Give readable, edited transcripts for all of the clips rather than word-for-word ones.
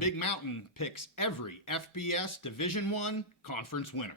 Big Mountain picks every FBS Division I conference winner.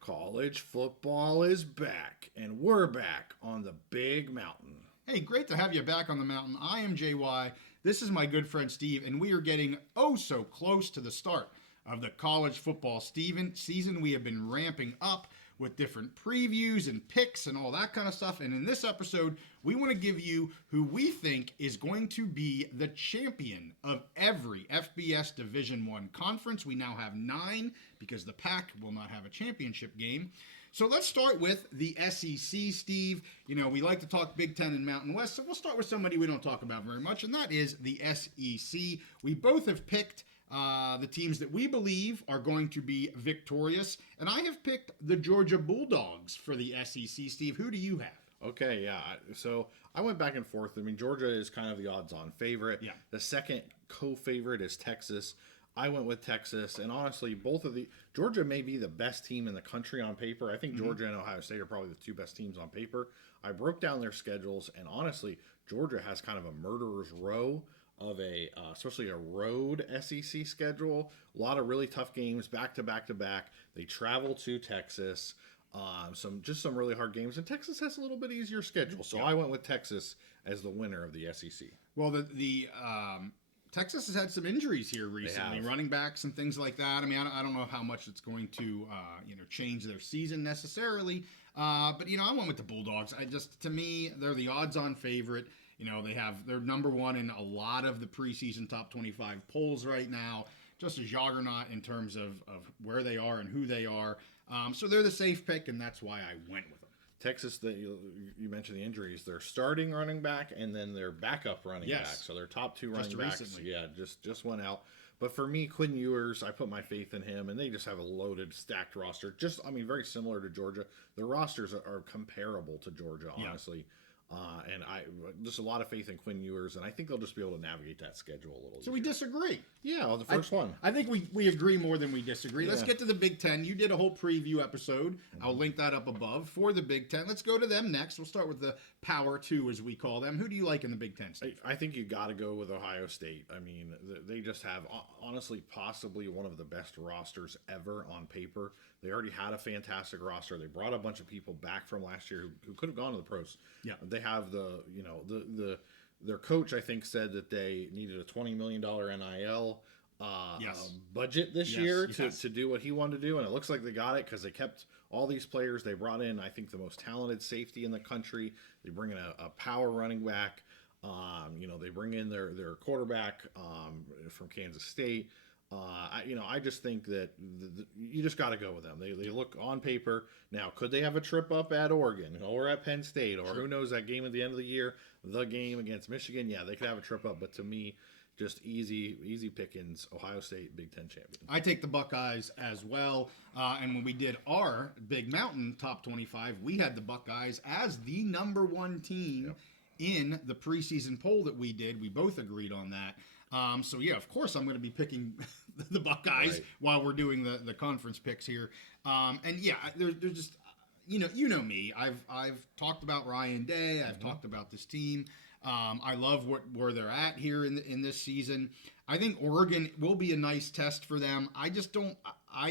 College football is back, and we're back on the Big Mountain. Hey, great to have you back on the mountain. I am JY. This is my good friend Steve, and we are getting so close to the start of the college football season. We have been ramping up with different previews and picks and all that kind of stuff. And in this episode, we want to give you who we think is going to be the champion of every FBS Division I conference. We now have 9 because the Pac will not have a championship game. So let's start with the SEC, Steve. You know, we like to talk Big Ten and Mountain West, so we'll start with somebody we don't talk about very much, and that is the SEC. We both have picked the teams that we believe are going to be victorious. And I have picked the Georgia Bulldogs for the SEC. Steve, who do you have? Okay, yeah. So I went back and forth. I mean, Georgia is kind of the odds-on favorite. Yeah. The second co-favorite is Texas. I went with Texas, and honestly, Georgia may be the best team in the country on paper. I think Georgia and Ohio State are probably the 2 best teams on paper. I broke down their schedules, and honestly, Georgia has kind of a murderer's row of especially a road SEC schedule. A lot of really tough games back to back to back. They travel to Texas. Some really hard games, and Texas has a little bit easier schedule. So I went with Texas as the winner of the SEC. Well, the Texas has had some injuries here recently, running backs and things like that. I mean, I don't know how much it's going to change their season necessarily. But I went with the Bulldogs. To me, they're the odds-on favorite. You know, they're number 1 in a lot of the preseason top 25 polls right now. Just a juggernaut in terms of where they are and who they are. So they're the safe pick, and that's why I went with them. Texas, you mentioned the injuries. Their starting running back and then their backup running back. So their top 2 running backs, recently. just went out. But for me, Quinn Ewers, I put my faith in him, and they just have a loaded, stacked roster. Very similar to Georgia. The rosters are comparable to Georgia, honestly. Yeah. And just a lot of faith in Quinn Ewers, and I think they'll just be able to navigate that schedule a little. So we disagree. Yeah, the first one. I think we agree more than we disagree. Yeah. Let's get to the Big Ten. You did a whole preview episode. I'll link that up above for the Big Ten. Let's go to them next. We'll start with the Power 2, as we call them. Who do you like in the Big Ten, Steve? I think you got to go with Ohio State. I mean, they just have, honestly, possibly one of the best rosters ever on paper. They already had a fantastic roster. They brought a bunch of people back from last year who could have gone to the pros. Yeah. They have their coach, I think, said that they needed a $20 million NIL budget this year to do what he wanted to do, and it looks like they got it because they kept all these players. They brought in, I think, the most talented safety in the country. They bring in a power running back. They bring in their quarterback from Kansas State. I just think that you just got to go with them. They look on paper. Now, could they have a trip up at Oregon or at Penn State or who knows, that game at the end of the year, the game against Michigan? Yeah, they could have a trip up. But to me, just easy pickings, Ohio State Big Ten champion. I take the Buckeyes as well. And when we did our Big Mountain Top 25, we had the Buckeyes as the number 1 team in the preseason poll that we did. We both agreed on that. Of course, I'm going to be picking the Buckeyes while we're doing the conference picks here. There's just, you know me. I've talked about Ryan Day. I've talked about this team. I love where they're at here in this season. I think Oregon will be a nice test for them. I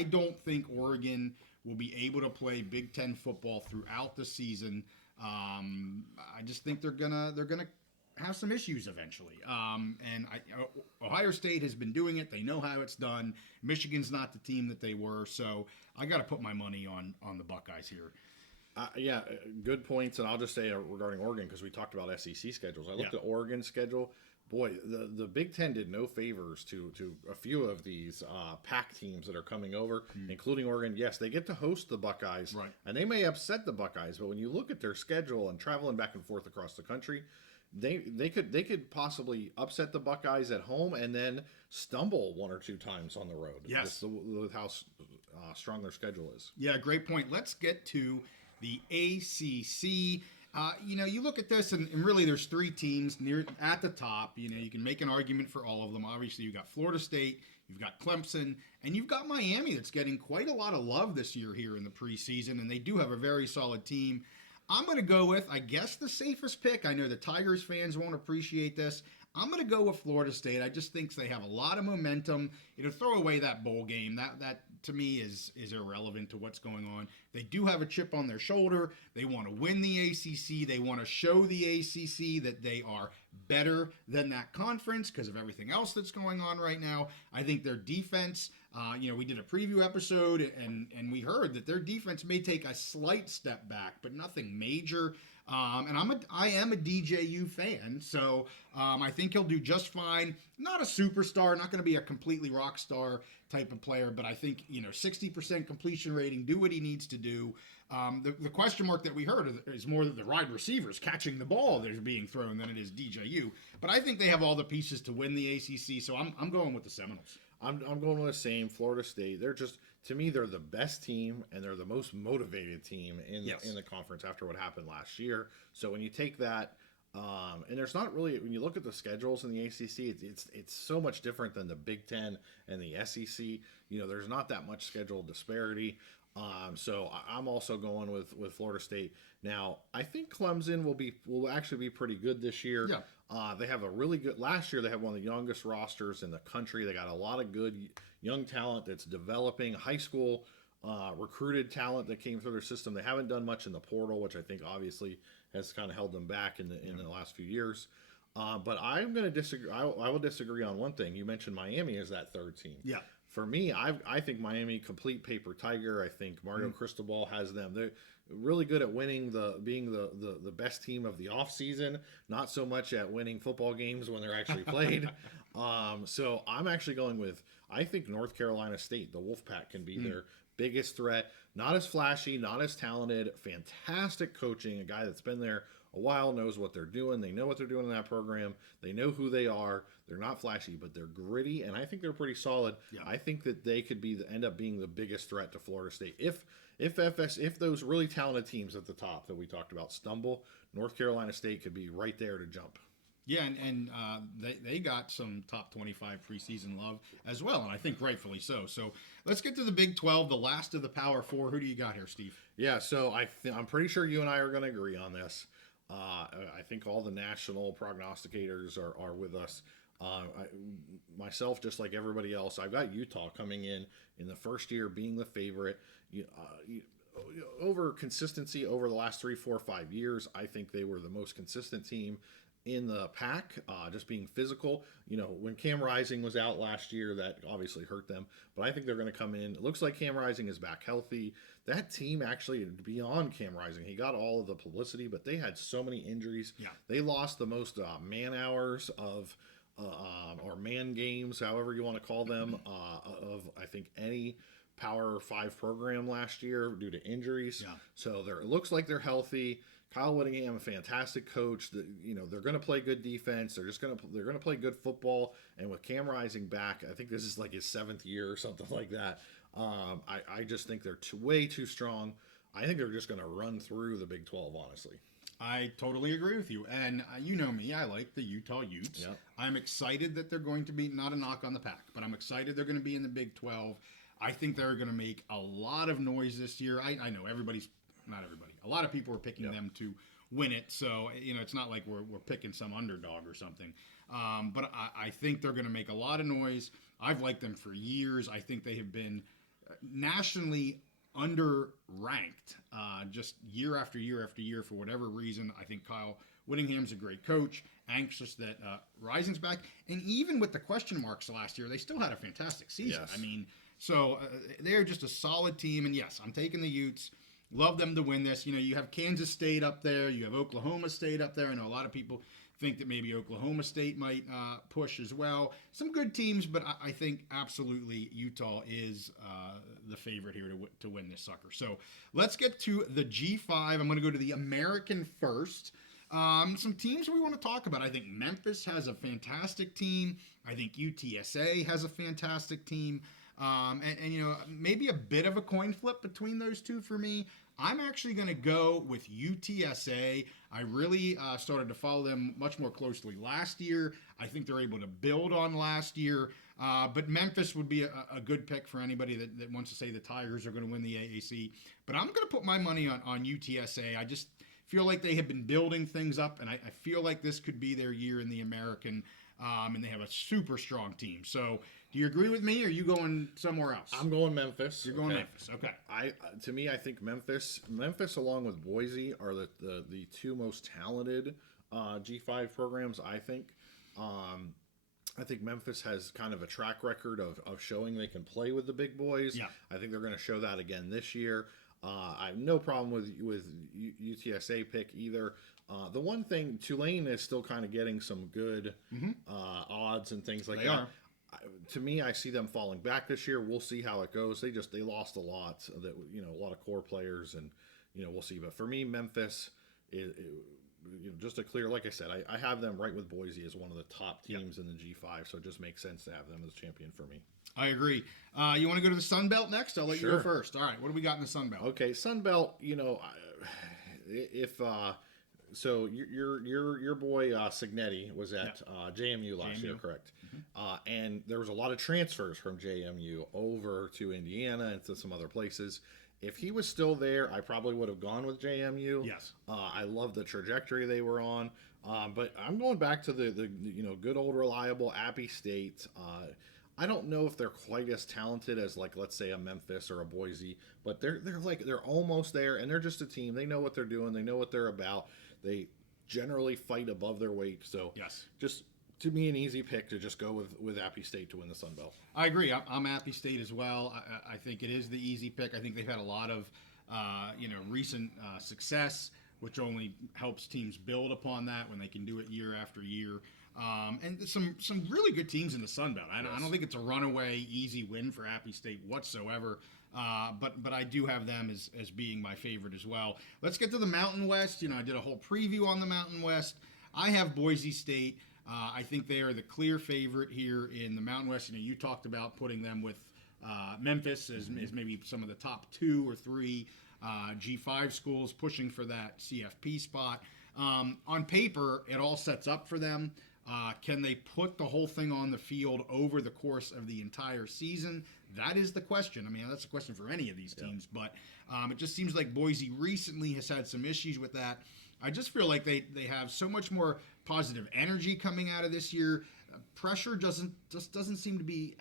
don't think Oregon will be able to play Big Ten football throughout the season. I just think they're gonna have some issues eventually. Ohio State has been doing it. They know how it's done. Michigan's not the team that they were, so I got to put my money on the Buckeyes here. Good points, and I'll just say regarding Oregon, because we talked about SEC schedules. I looked at Oregon's schedule. Boy, the Big Ten did no favors to a few of these Pac teams that are coming over, including Oregon. Yes, they get to host the Buckeyes, and they may upset the Buckeyes, but when you look at their schedule and traveling back and forth across the country, they could possibly upset the Buckeyes at home and then stumble 1 or 2 times on the road. Yes, with how strong their schedule is. Yeah, great point. Let's get to the ACC. You look at this, and really there's 3 teams near at the top. You can make an argument for all of them. Obviously, you've got Florida State, you've got Clemson, and you've got Miami that's getting quite a lot of love this year here in the preseason, and they do have a very solid team. I'm going to go with, I guess, the safest pick. I know the Tigers fans won't appreciate this. I'm going to go with Florida State. I just think they have a lot of momentum. Throw away that bowl game. That to me is irrelevant to what's going on. They do have a chip on their shoulder. They want to win the ACC. They want to show the ACC that they are better than that conference because of everything else that's going on right now. I think their defense, we did a preview episode and we heard that their defense may take a slight step back, but nothing major. And I am a DJU fan, so I think he'll do just fine. Not a superstar, not going to be a completely rock star type of player, but I think 60% completion rating, do what he needs to do. The question mark that we heard is more the wide receivers catching the ball that is being thrown than it is DJU. But I think they have all the pieces to win the ACC, so I'm going with the Seminoles. I'm going with the same, Florida State. They're just, to me, they're the best team, and they're the most motivated team in the conference after what happened last year. So when you take that, and there's not really, when you look at the schedules in the ACC, it's so much different than the Big Ten and the SEC. There's not that much schedule disparity. So I'm also going with Florida State. Now, I think Clemson will actually be pretty good this year. Yeah. They have a really good, last year they had one of the youngest rosters in the country. They got a lot of good young talent that's developing, high school recruited talent that came through their system. They haven't done much in the portal, which I think obviously has kind of held them back in the last few years. But I'm going to disagree. I will disagree on one thing. You mentioned Miami as that third team. Yeah. For me, I think Miami, complete paper tiger. I think Mario Cristobal has them. They're really good at winning, being the best team of the offseason, not so much at winning football games when they're actually played. So I'm actually going with, I think North Carolina State, the Wolfpack, can be their biggest threat. Not as flashy, not as talented, fantastic coaching, a guy that's been there a while, knows what they're doing. They know what they're doing in that program. They know who they are. They're not flashy, but they're gritty, and I think they're pretty solid. Yeah. I think that they could end up being the biggest threat to Florida State. If those really talented teams at the top that we talked about stumble, North Carolina State could be right there to jump. Yeah, and they got some top 25 preseason love as well, and I think rightfully so. So let's get to the Big 12, the last of the Power Four. Who do you got here, Steve? Yeah, so I'm pretty sure you and I are going to agree on this. I think all the national prognosticators are with us. Myself, just like everybody else, I've got Utah coming in the first year being the favorite. Over consistency over the last 3, 4, 5 years, I think they were the most consistent team in the pack, just being physical. When Cam Rising was out last year, that obviously hurt them. But I think they're going to come in. It looks like Cam Rising is back healthy. That team actually, beyond Cam Rising, he got all of the publicity, but they had so many injuries. Yeah. They lost the most man hours of, or man games, however you want to call them, of I think any Power 5 program last year due to injuries. Yeah. So it looks like they're healthy. Kyle Whittingham, a fantastic coach. They're going to play good defense. They're going to play good football. And with Cam Rising back, I think this is like his 7th year or something like that. I just think they're way too strong. I think they're just going to run through the Big 12, honestly. I totally agree with you. And you know me, I like the Utah Utes. Yep. I'm excited that they're going to be, not a knock on the pack, but I'm excited they're going to be in the Big 12. I think they're going to make a lot of noise this year. I know not everybody. A lot of people are picking them to win it. So, it's not like we're picking some underdog or something. But I think they're going to make a lot of noise. I've liked them for years. I think they have been nationally underranked just year after year after year for whatever reason. I think Kyle Whittingham's a great coach, anxious that Rising's back. And even with the question marks last year, they still had a fantastic season. Yes. I mean, so they're just a solid team. And yes, I'm taking the Utes. Love them to win this. You have Kansas State up there. You have Oklahoma State up there. I know a lot of people think that maybe Oklahoma State might push as well. Some good teams, but I think absolutely Utah is the favorite here to win this sucker. So let's get to the G5. I'm going to go to the American first. Some teams we want to talk about. I think Memphis has a fantastic team. I think UTSA has a fantastic team. And maybe a bit of a coin flip between those two for me. I'm actually going to go with UTSA. I really started to follow them much more closely last year. I think they're able to build on last year. But Memphis would be a good pick for anybody that wants to say the Tigers are going to win the AAC. But I'm going to put my money on UTSA. I just feel like they have been building things up, and I feel like this could be their year in the American. And they have a super strong team. So, do you agree with me, or are you going somewhere else? I'm going Memphis. You're going Memphis. Okay. To me, I think Memphis along with Boise are the two most talented G5 programs. I think. I think Memphis has kind of a track record of showing they can play with the big boys. Yeah. I think they're going to show that again this year. I have no problem with UTSA pick either. The one thing, Tulane is still kind of getting some good odds and things like that. To me, I see them falling back this year. We'll see how it goes. They lost a lot, a lot of core players, and we'll see. But for me, Memphis is just a clear. Like I said, I have them right with Boise as one of the top teams in the G5, so it just makes sense to have them as champion for me. I agree. You want to go to the Sun Belt next? I'll let you go first. All right, what do we got in the Sun Belt? Okay, Sun Belt. So your boy Signetti was at JMU last year, correct? And there was a lot of transfers from JMU over to Indiana and to some other places. If he was still there, I probably would have gone with JMU. Yes. I love the trajectory they were on. But I'm going back to the good old reliable Appy State. I don't know if they're quite as talented as, like, let's say a Memphis or a Boise, but they're almost there, and they're just a team. They know what they're doing. They know what they're about. They generally fight above their weight. So just to me, an easy pick to just go with Appy State to win the Sun Belt. I agree. I'm Appy State as well. I think it is the easy pick. I think they've had a lot of recent success, which only helps teams build upon that when they can do it year after year. And some really good teams in the Sun Belt. I don't think it's a runaway easy win for Appy State whatsoever. But I do have them as being my favorite as well. Let's get to the Mountain West. I did a whole preview on the Mountain West. I have Boise State. I think they are the clear favorite here in the Mountain West. You talked about putting them with Memphis as maybe some of the top 2 or 3 G5 schools pushing for that CFP spot. On paper, it all sets up for them. Can they put the whole thing on the field over the course of the entire season? That is the question. I mean, that's a question for any of these teams, but it just seems like Boise recently has had some issues with that. I just feel like they have so much more positive energy coming out of this year. Pressure doesn't seem to be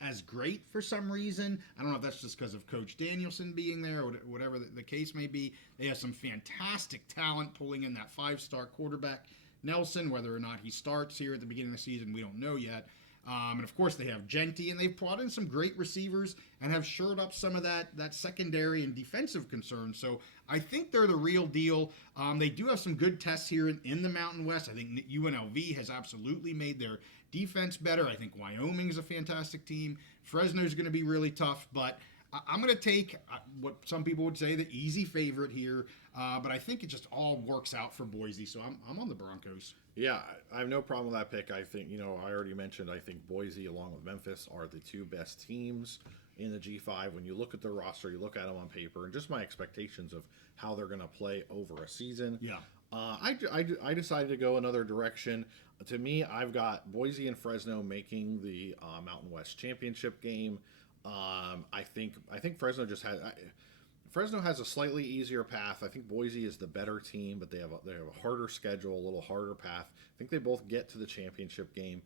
as great for some reason. I don't know if that's just because of Coach Danielson being there or whatever the case may be. They have some fantastic talent pulling in that 5-star quarterback, Nelson. Whether or not he starts here at the beginning of the season, we don't know yet. And of course, they have Genty, and they've brought in some great receivers and have shored up some of that secondary and defensive concerns. So I think they're the real deal. They do have some good tests here in the Mountain West. I think UNLV has absolutely made their defense better. I think Wyoming is a fantastic team. Fresno is going to be really tough, but I'm going to take what some people would say the easy favorite here, but I think it just all works out for Boise, so I'm on the Broncos. Yeah, I have no problem with that pick. I think, I already mentioned, I think Boise along with Memphis are the 2 best teams in the G5. When you look at the roster, you look at them on paper, and just my expectations of how they're going to play over a season. Yeah. I decided to go another direction. To me, I've got Boise and Fresno making the Mountain West Championship game. I think Fresno has a slightly easier path. I think Boise is the better team, but they have a harder schedule, a little harder path. I think they both get to the championship game.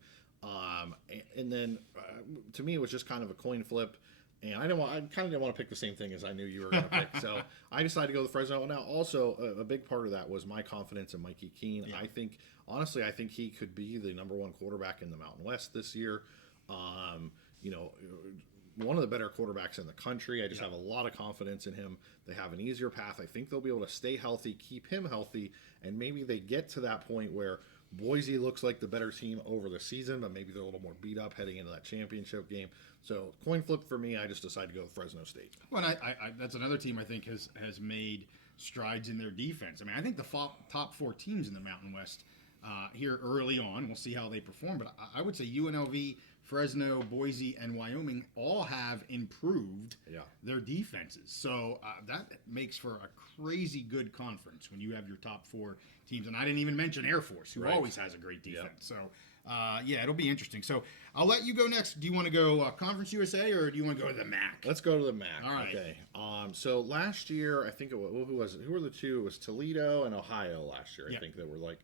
And then to me, it was just kind of a coin flip. And I kind of didn't want to pick the same thing as I knew you were going to pick. So I decided to go with Fresno. Now, also, a big part of that was my confidence in Mikey Keene. Yeah. I think he could be the number 1 quarterback in the Mountain West this year. One of the better quarterbacks in the country. I just have a lot of confidence in him. They have an easier path. I think they'll be able to stay healthy, keep him healthy, and maybe they get to that point where Boise looks like the better team over the season, but maybe they're a little more beat up heading into that championship game. So coin flip for me. I just decided to go with Fresno State. Well, I that's another team I think has made strides in their defense. I mean, I think the top 4 teams in the Mountain West here early on, we'll see how they perform, but I would say UNLV, Fresno, Boise, and Wyoming all have improved their defenses. So that makes for a crazy good conference when you have your top 4 teams. And I didn't even mention Air Force, who always has a great defense. So yeah, it'll be interesting. So I'll let you go next. Do you want to go Conference USA or do you want to go to the MAC? Let's go to the MAC. All right. Okay. So last year, I think who was it? Who were the two? It was Toledo and Ohio last year. I think that were like,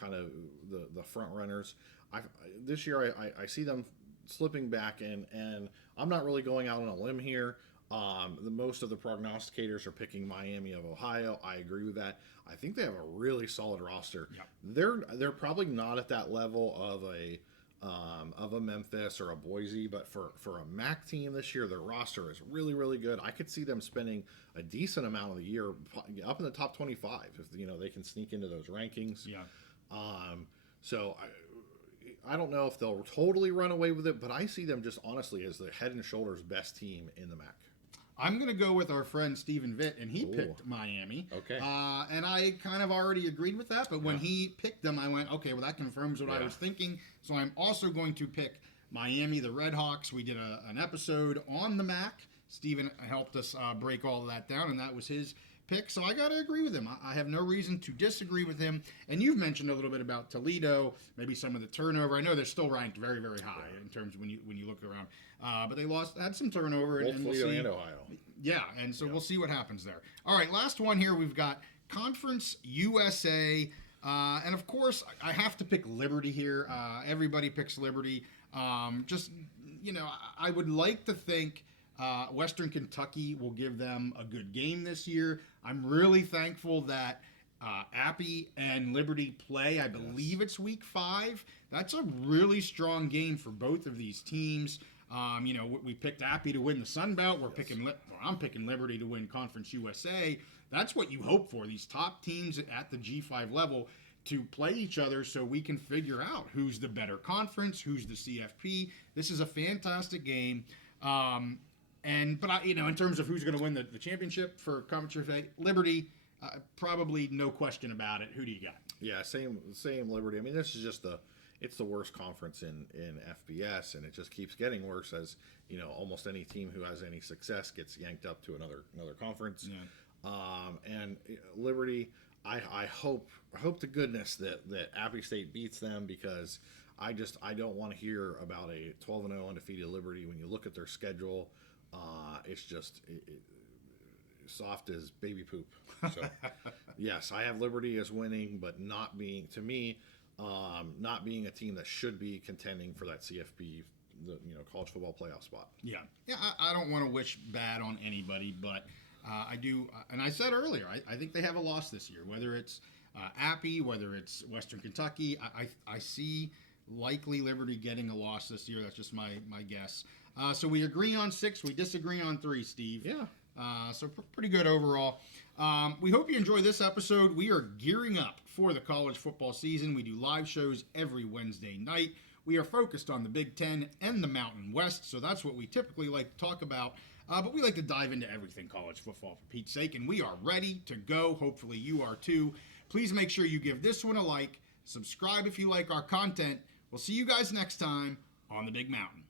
kind of the front runners. This year I see them slipping back, and I'm not really going out on a limb here. Most of the prognosticators are picking Miami of Ohio. I agree with that. I think they have a really solid roster. Yep. They're probably not at that level of a Memphis or a Boise, but for a MAC team this year, their roster is really, really good. I could see them spending a decent amount of the year up in the top 25 if they can sneak into those rankings. Yeah. So I don't know if they'll totally run away with it, but I see them just honestly as the head and shoulders best team in the MAC. I'm going to go with our friend Stephen Vitt, and he picked Miami. Okay. And I kind of already agreed with that, but when he picked them, I went, okay, well, that confirms what I was thinking. So I'm also going to pick Miami, the Redhawks. We did an episode on the MAC. Stephen helped us break all of that down, and that was his pick. So I got to agree with him. I have no reason to disagree with him. And you've mentioned a little bit about Toledo, maybe some of the turnover. I know they're still ranked very, very high in terms of when you look around. But they had some turnover. Both and we'll Toledo see. and Ohio. Yeah, and so we'll see what happens there. All right, last one here. We've got Conference USA. And, of course, I have to pick Liberty here. Everybody picks Liberty. I would like to think Western Kentucky will give them a good game this year. I'm really thankful that Appy and Liberty play. I believe it's week 5. That's a really strong game for both of these teams. We picked Appy to win the Sun Belt. I'm picking Liberty to win Conference USA. That's what you hope for. These top teams at the G5 level to play each other so we can figure out who's the better conference, who's the CFP. This is a fantastic game. In terms of who's going to win the championship for Conference USA, Liberty, probably no question about it. Who do you got? Yeah, same Liberty. I mean, this is just it's the worst conference in FBS, and it just keeps getting worse as almost any team who has any success gets yanked up to another conference. Yeah. And Liberty, I hope to goodness that Appy State beats them, because I don't want to hear about a 12-0 undefeated Liberty. When you look at their schedule, it's just soft as baby poop. So yes, I have Liberty as winning, but not being a team that should be contending for that CFP, college football playoff spot. Yeah. I don't want to wish bad on anybody, but I do, and I said earlier, I think they have a loss this year. Whether it's Appy, whether it's Western Kentucky, I see likely Liberty getting a loss this year. That's just my guess. So we agree on 6, we disagree on 3, Steve. Yeah. So pretty good overall. We hope you enjoy this episode. We are gearing up for the college football season. We do live shows every Wednesday night. We are focused on the Big Ten and the Mountain West, so that's what we typically like to talk about. But we like to dive into everything college football, for Pete's sake, and we are ready to go. Hopefully you are too. Please make sure you give this one a like. Subscribe if you like our content. We'll see you guys next time on the Big Mountain.